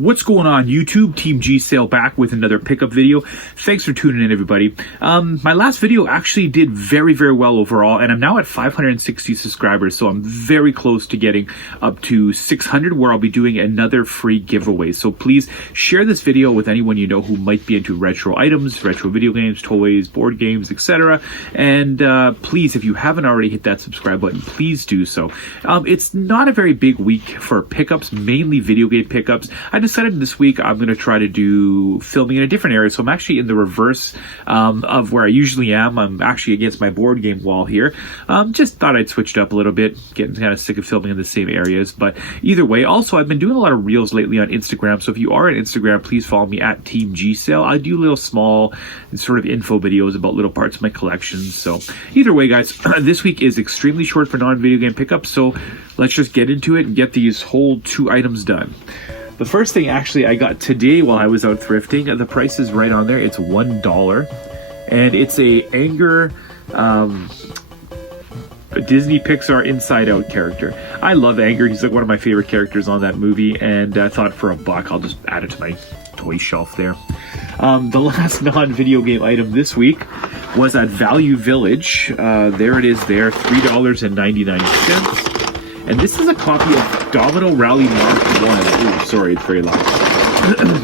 What's going on YouTube? Team G Sale back with another pickup video. Thanks for tuning in, everybody. My last video actually did very well overall, and I'm now at 560 subscribers, so I'm very close to getting up to 600, where I'll be doing another free giveaway. So please share this video with anyone you know who might be into retro items, retro video games, toys, board games, etc. And please, if you haven't already hit that subscribe button, please do so. It's not a very big week for pickups, mainly video game pickups. I decided this week I'm going to try to do filming in a different area, so I'm actually in the reverse of where I usually am. I'm actually against my board game wall here. Just thought I'd switch it up a little bit, getting kind of sick of filming in the same areas, but either way. Also, I've been doing a lot of reels lately on Instagram, so if you are on Instagram, please follow me at Team G Sale. I do little small sort of info videos about little parts of my collections. So either way, guys, this week is extremely short for non-video game pickups, so let's just get into it and get these whole 2 items done. The first thing actually I got today while I was out thrifting, the price is right on there. It's $1, and it's a Anger Disney Pixar Inside Out character. I love Anger. He's like one of my favorite characters on that movie, and I thought for $1 I'll just add it to my toy shelf there. The last non-video game item this week was at Value Village. There it is there, $3.99. And this is a copy of Domino Rally Mark 1. Ooh, sorry, it's very loud.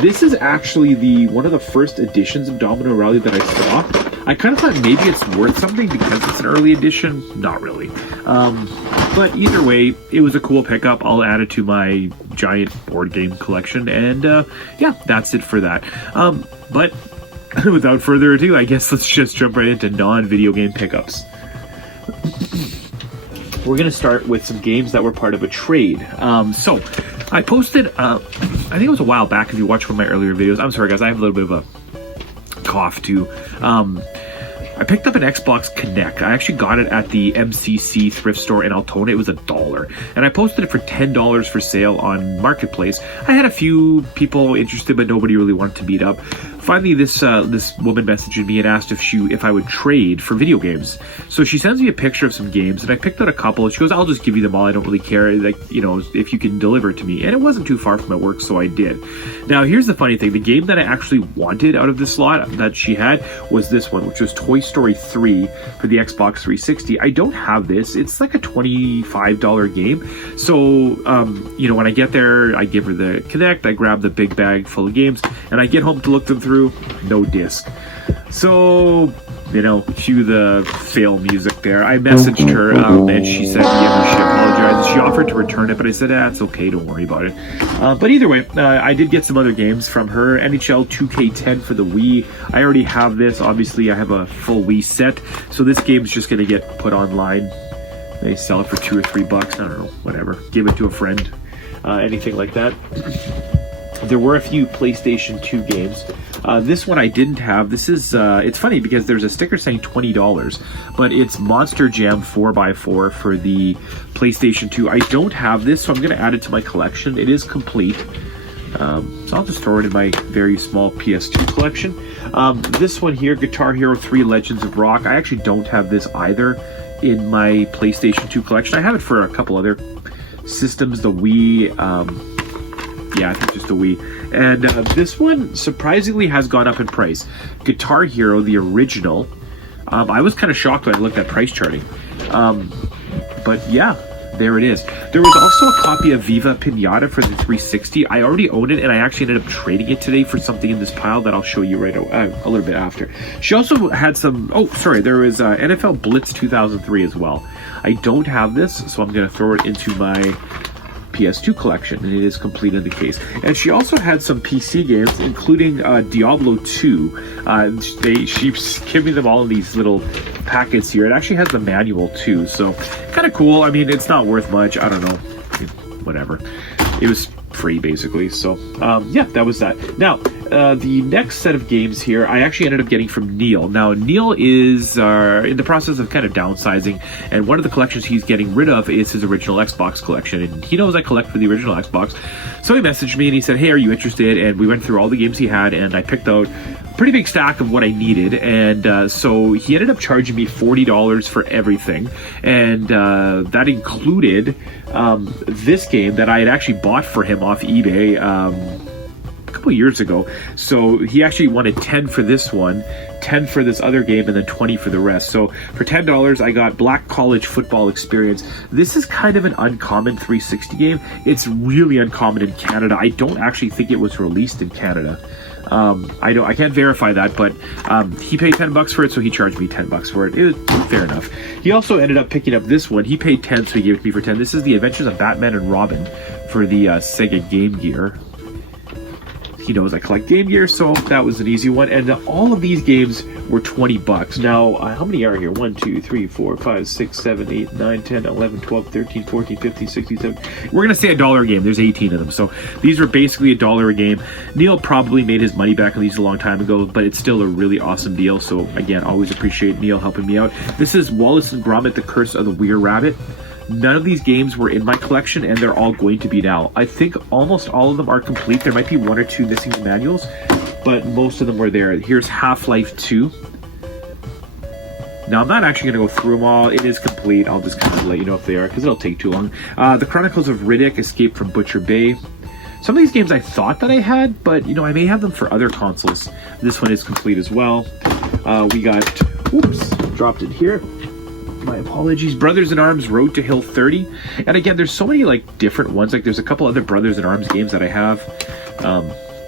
This is actually one of the first editions of Domino Rally that I saw. I kind of thought maybe it's worth something because it's an early edition. Not really. But either way, it was a cool pickup. I'll add it to my giant board game collection. And yeah, that's it for that. But without further ado, I guess let's just jump right into non-video game pickups. We're going to start with some games that were part of a trade. So I posted, I think it was a while back if you watched one of my earlier videos. I'm sorry, guys, I have a little bit of a cough too. I picked up an Xbox Kinect. I actually got it at the MCC thrift store in Altona. It was $1, and I posted it for $10 for sale on Marketplace. I had a few people interested, but nobody really wanted to meet up. Finally, this woman messaged me and asked if I would trade for video games. So she sends me a picture of some games, and I picked out a couple. She goes, "I'll just give you them all. I don't really care, like, you know, if you can deliver it to me." And it wasn't too far from my work, so I did. Now, here's the funny thing: the game that I actually wanted out of this lot that she had was this one, which was Toy Story 3 for the Xbox 360. I don't have this. It's like a $25 game. So, you know, when I get there, I give her the Kinect, I grab the big bag full of games, and I get home to look them through. No disc. So, you know, cue the fail music there. I messaged her, and she said, yeah, she apologized. She offered to return it, but I said, it's okay, don't worry about it. But either way, I did get some other games from her. NHL 2K10 for the Wii. I already have this. Obviously, I have a full Wii set, so this game's just going to get put online. They sell it for $2 or $3. I don't know, whatever. Give it to a friend. Anything like that. There were a few PlayStation 2 games. This one I didn't have. This is, it's funny because there's a sticker saying $20, but it's Monster Jam 4x4 for the PlayStation 2. I don't have this, so I'm going to add it to my collection. It is complete. So I'll just throw it in my very small PS2 collection. This one here, Guitar Hero 3 Legends of Rock. I actually don't have this either in my PlayStation 2 collection. I have it for a couple other systems, the Wii, yeah, I think just the Wii. And this one surprisingly has gone up in price. Guitar Hero, the original. I was kind of shocked when I looked at price charting. But yeah, there it is. There was also a copy of Viva Pinata for the 360. I already owned it, and I actually ended up trading it today for something in this pile that I'll show you right a little bit after. She also had some, oh, sorry, there was NFL Blitz 2003 as well. I don't have this, so I'm going to throw it into my PS2 collection, and it is complete in the case. And she also had some PC games, including Diablo 2. She's giving them all in these little packets here. It actually has the manual too, so kind of cool. I mean, it's not worth much. I don't know, whatever. It was free basically. So yeah, that was that. Now the next set of games here I actually ended up getting from Neil. Now Neil is in the process of kind of downsizing, and one of the collections he's getting rid of is his original Xbox collection, and he knows I collect for the original Xbox, so he messaged me and he said, hey, are you interested? And we went through all the games he had, and I picked out a pretty big stack of what I needed, and so he ended up charging me $40 for everything, and that included this game that I had actually bought for him off eBay. couple years ago. So he actually wanted 10 for this one, 10 for this other game, and then 20 for the rest. So for $10, I got Black College Football Experience. This is kind of an uncommon 360 game. It's really uncommon in Canada. I don't actually think it was released in Canada. I can't verify that, but he paid $10 for it, so he charged me $10 for it. It was fair enough. He also ended up picking up this one. He paid 10, so he gave it to me for 10. This is The Adventures of Batman and Robin for the Sega Game Gear. He knows I collect Game Gear, so that was an easy one. And all of these games were $20. Now, how many are here? 1, 2, 3, 4, 5, 6, 7, 8, 9, 10, 11, 12, 13, 14, 15, 16, 17. We're going to say $1 a game. There's 18 of them. So these were basically $1 a game. Neil probably made his money back on these a long time ago, but it's still a really awesome deal. So again, always appreciate Neil helping me out. This is Wallace and Gromit, The Curse of the Were Rabbit. None of these games were in my collection, and they're all going to be now. I think almost all of them are complete. There might be 1 or 2 missing manuals, but most of them were there. Here's Half-Life 2. Now, I'm not actually going to go through them all. It is complete. I'll just kind of let you know if they are, because it'll take too long. The Chronicles of Riddick, Escape from Butcher Bay. Some of these games I thought that I had, but, I may have them for other consoles. This one is complete as well. We got... Oops, dropped it here. My apologies. Brothers in Arms Road to Hill 30. And again, there's so many different ones. There's a couple other Brothers in Arms games that I have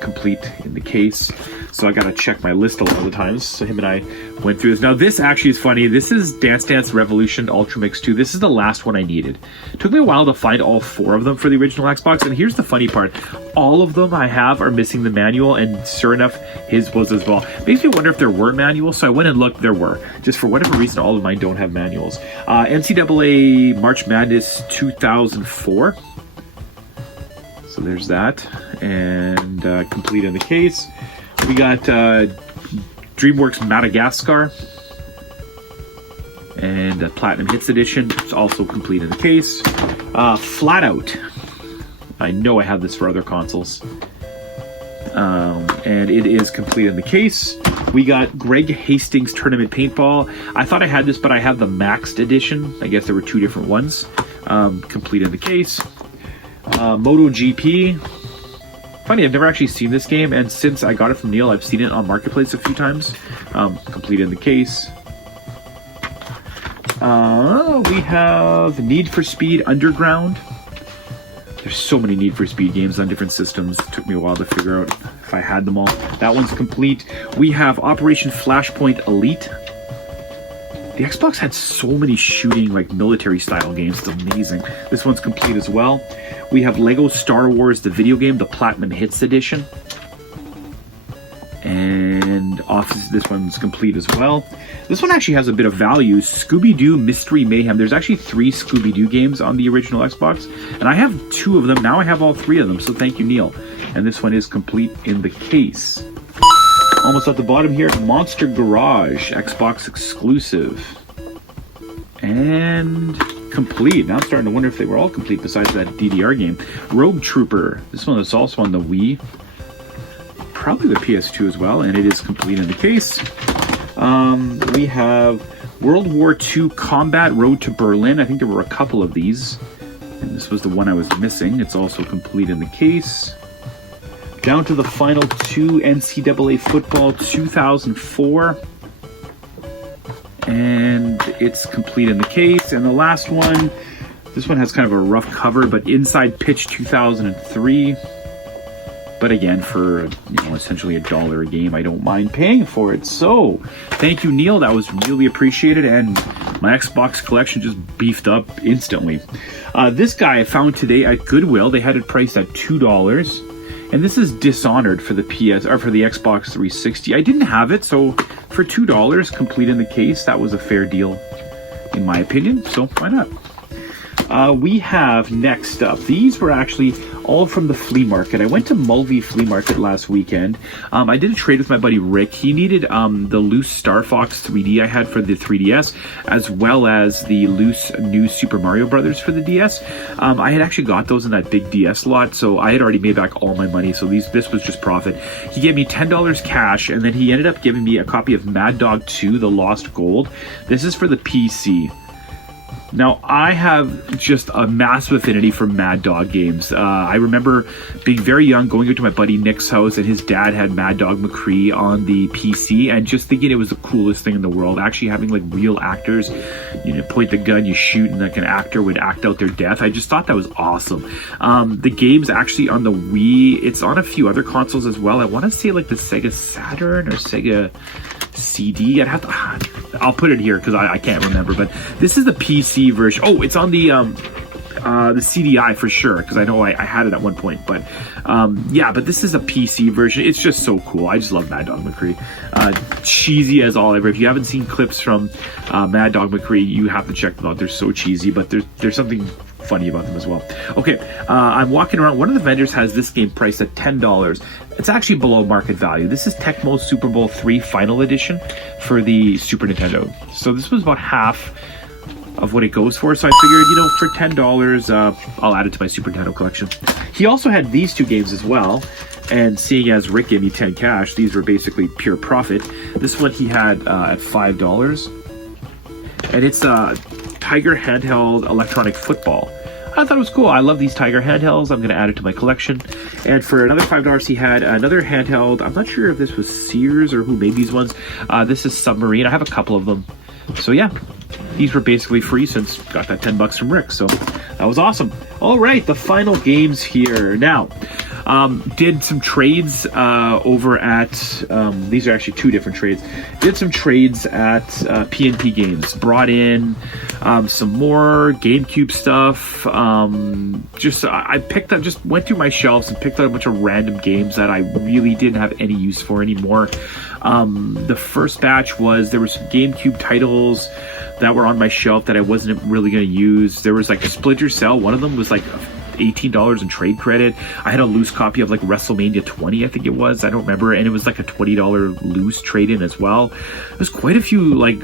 complete in the case. So I gotta check my list a lot of the times. So him and I went through this. Now this actually is funny. This is Dance Dance Revolution Ultra Mix 2. This is the last one I needed. It took me a while to find all 4 of them for the original Xbox. And here's the funny part. All of them I have are missing the manual, and sure enough, his was as well. Makes me wonder if there were manuals, so I went and looked. There were. Just for whatever reason, all of mine don't have manuals. NCAA March Madness 2004. So there's that. And complete in the case. We got DreamWorks Madagascar and Platinum Hits Edition. It's also complete in the case. Flat Out. I know I have this for other consoles. And it is complete in the case. We got Greg Hastings Tournament Paintball. I thought I had this, but I have the Maxed Edition. I guess there were 2 different ones. Complete in the case. MotoGP. Funny, I've never actually seen this game, and since I got it from Neil, I've seen it on Marketplace a few times. Complete in the case. We have Need for Speed Underground. There's so many Need for Speed games on different systems. It took me a while to figure out if I had them all. That one's complete. We have Operation Flashpoint Elite. The Xbox had so many shooting, military style games. It's amazing. This one's complete as well. We have Lego Star Wars, the video game, the Platinum Hits Edition. And this one's complete as well. This one actually has a bit of value. Scooby-Doo Mystery Mayhem. There's actually 3 Scooby-Doo games on the original Xbox. And I have 2 of them. Now I have all 3 of them. So thank you, Neil. And this one is complete in the case. Almost at the bottom here, Monster Garage, Xbox exclusive. And complete. Now I'm starting to wonder if they were all complete besides that DDR game. Rogue Trooper. This one is also on the Wii. Probably the PS2 as well, and it is complete in the case. We have World War II Combat Road to Berlin. I think there were a couple of these. And this was the one I was missing. It's also complete in the case. Down to the final 2, NCAA Football 2004. And it's complete in the case. And the last one, this one has kind of a rough cover, but Inside Pitch 2003. But again, for essentially $1 a game, I don't mind paying for it. So thank you, Neil. That was really appreciated, and my Xbox collection just beefed up instantly. This guy I found today at Goodwill. They had it priced at $2. And this is Dishonored for the Xbox 360. I didn't have it, so for $2, complete in the case, that was a fair deal, in my opinion. So why not? We have next up. These were actually all from the flea market. I went to Mulvey Flea Market last weekend. I did a trade with my buddy Rick. He needed the loose Star Fox 3D I had for the 3DS, as well as the loose new Super Mario Brothers for the DS. I had actually got those in that big DS lot, so I had already made back all my money, so this was just profit. He gave me $10 cash, and then he ended up giving me a copy of Mad Dog 2, The Lost Gold. This is for the PC. Now, I have just a massive affinity for Mad Dog games. I remember being very young, going into my buddy Nick's house, and his dad had Mad Dog McCree on the PC, and just thinking it was the coolest thing in the world. Actually having like real actors, point the gun, you shoot, and like an actor would act out their death. I just thought that was awesome. The game's actually on the Wii. It's on a few other consoles as well. I want to say like the Sega Saturn or Sega CD. I'll put it here because I can't remember, but this is the PC version. Oh, it's on the CDI for sure, because I know I had it at one point, but but this is a PC version. It's just so cool. I just love Mad Dog McCree. Cheesy as all ever. If you haven't seen clips from Mad Dog McCree, you have to check them out. They're so cheesy, but there's something funny about them as well. Okay, I'm walking around. One of the vendors has this game priced at $10. It's actually below market value. This is Tecmo Super Bowl 3 Final Edition for the Super Nintendo. So this was about half of what it goes for. So I figured, for $10, I'll add it to my Super Nintendo collection. He also had these two games as well. And seeing as Rick gave me 10 cash, these were basically pure profit. This one he had at $5. And it's Tiger Handheld Electronic Football. I thought it was cool. I love these Tiger handhelds. I'm going to add it to my collection. And for another $5, he had another handheld. I'm not sure if this was Sears or who made these ones. This is Submarine. I have a couple of them. So yeah, these were basically free since got that $10 from Rick. So that was awesome. All right, the final games here. Now, did some trades over at, these are actually two different trades. Did some trades at PNP Games. Brought in some more GameCube stuff. I picked up, just went through my shelves and picked out a bunch of random games that I really didn't have any use for anymore. The first batch was, there were some GameCube titles that were on my shelf that I wasn't really going to use. There was like a Splinter Cell. One of them was like $18 in trade credit. I had a loose copy of like WrestleMania 20, I think it was. I don't remember. And it was like a $20 loose trade-in as well. There's quite a few like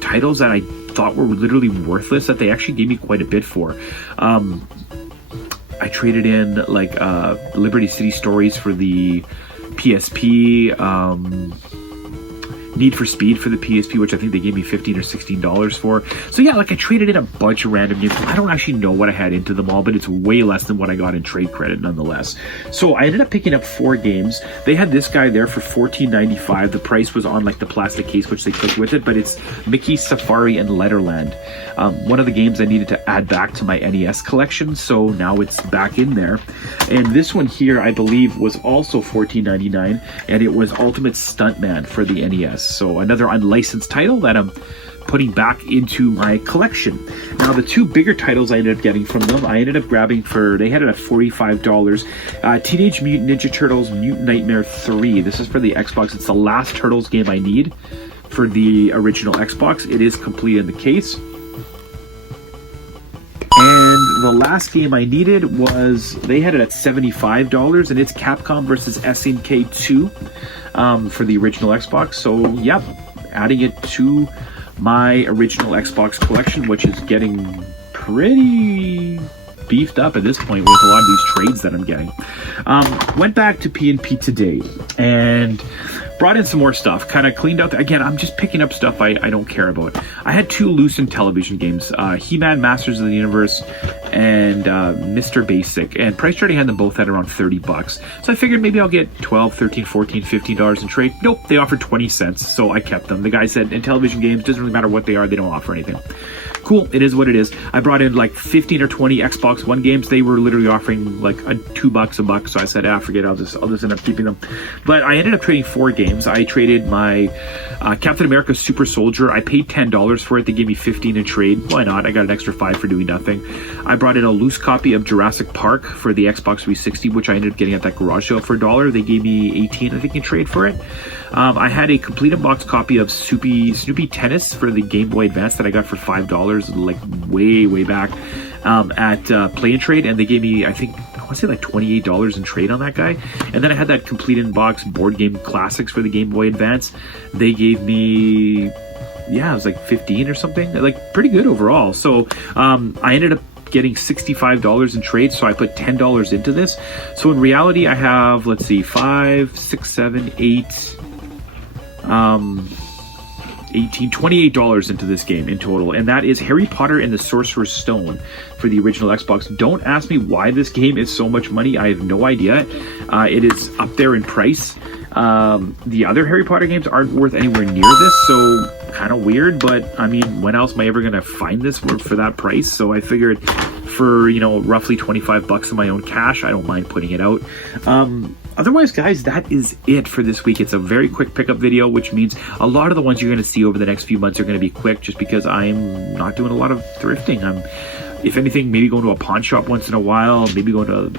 titles that I thought were literally worthless that they actually gave me quite a bit for. I traded in like Liberty City Stories for the PSP, Need for Speed for the PSP, which I think they gave me $15 or $16 for. So yeah, like I traded in a bunch of random games. I don't actually know what I had into them all, but it's way less than what I got in trade credit nonetheless. So I ended up picking up 4 games. They had this guy there for $14.95. The price was on like the plastic case, which they took with it, but it's Mickey Safari and Letterland. One of the games I needed to add back to my NES collection, so now it's back in there. And this one here, I believe, was also $14.99, and it was Ultimate Stuntman for the NES. So another unlicensed title that I'm putting back into my collection. Now, the two bigger titles I ended up getting from them, I ended up grabbing they had it at $45. Teenage Mutant Ninja Turtles Mutant Nightmare 3. This is for the Xbox. It's the last Turtles game I need for the original Xbox. It is complete in the case. And the last game I needed was, they had it at $75, and it's Capcom versus SNK 2 for the original Xbox. So, yep, adding it to my original Xbox collection, which is getting pretty beefed up at this point with a lot of these trades that I'm getting. Went back to PNP today and brought in some more stuff, kind of cleaned out. Again, I'm just picking up stuff I don't care about. I had 2 Lucent Television games, He-Man Masters of the Universe and Mr. Basic, and price charting had them both at around $30. So I figured maybe I'll get $12, $13, $14, $15 in trade. Nope, they offered 20 cents, so I kept them. The guy said, in television games, doesn't really matter what they are, they don't offer anything. Cool, it is what it is. I brought in like 15 or 20 Xbox One games. They were literally offering like $2 a buck, so I said, forget it, I'll just end up keeping them. But I ended up trading 4 games. I traded my Captain America Super Soldier. I paid $10 for it. They gave me 15 in trade. Why not? I got an extra 5 for doing nothing. I brought in a loose copy of Jurassic Park for the Xbox 360, which I ended up getting at that garage sale for $1. They gave me 18, I think, in trade for it. I had a complete unboxed copy of Snoopy Tennis for the Game Boy Advance that I got for $5, like way back at Play and Trade, and they gave me, I want to say like $28 in trade on that guy. And then I had that complete unboxed Board Game Classics for the Game Boy Advance. They gave me, it was like 15 or something, like pretty good overall. So I ended up getting $65 in trade, so I put $10 into this. So in reality, I have, let's see, 5, 6, 7, 8, $28 into this game in total, and that is Harry Potter and the Sorcerer's Stone for the original Xbox. Don't ask me why this game is so much money. I have no idea. It is up there in price. The other Harry Potter games aren't worth anywhere near this, so kind of weird, but I mean, when else am I ever going to find this for that price? So I figured for, you know, roughly 25 bucks in my own cash, I don't mind putting it out. Otherwise, guys, that is it for this week. It's a very quick pickup video, which means a lot of the ones you're going to see over the next few months are going to be quick just because I'm not doing a lot of thrifting. I'm, if anything, maybe going to a pawn shop once in a while, maybe going to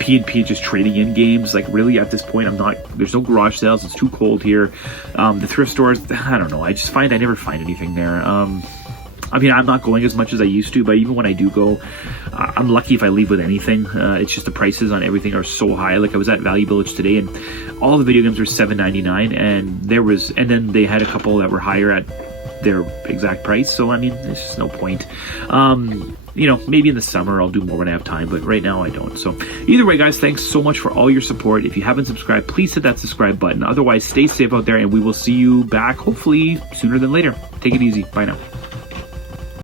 P&P, just trading in games. Like, really, at this point, I'm not, there's no garage sales. It's too cold here. The thrift stores, I don't know. I just find I never find anything there. I mean, I'm not going as much as I used to, but even when I do go, I'm lucky if I leave with anything. It's just the prices on everything are so high. Like, I was at Value Village today, and all the video games were $7.99, and then they had a couple that were higher at their exact price. So I mean, there's just no point. You know, maybe in the summer I'll do more when I have time, but right now I don't. So either way, guys, thanks so much for all your support. If you haven't subscribed, please hit that subscribe button. Otherwise, stay safe out there, and we will see you back hopefully sooner than later. Take it easy. Bye now.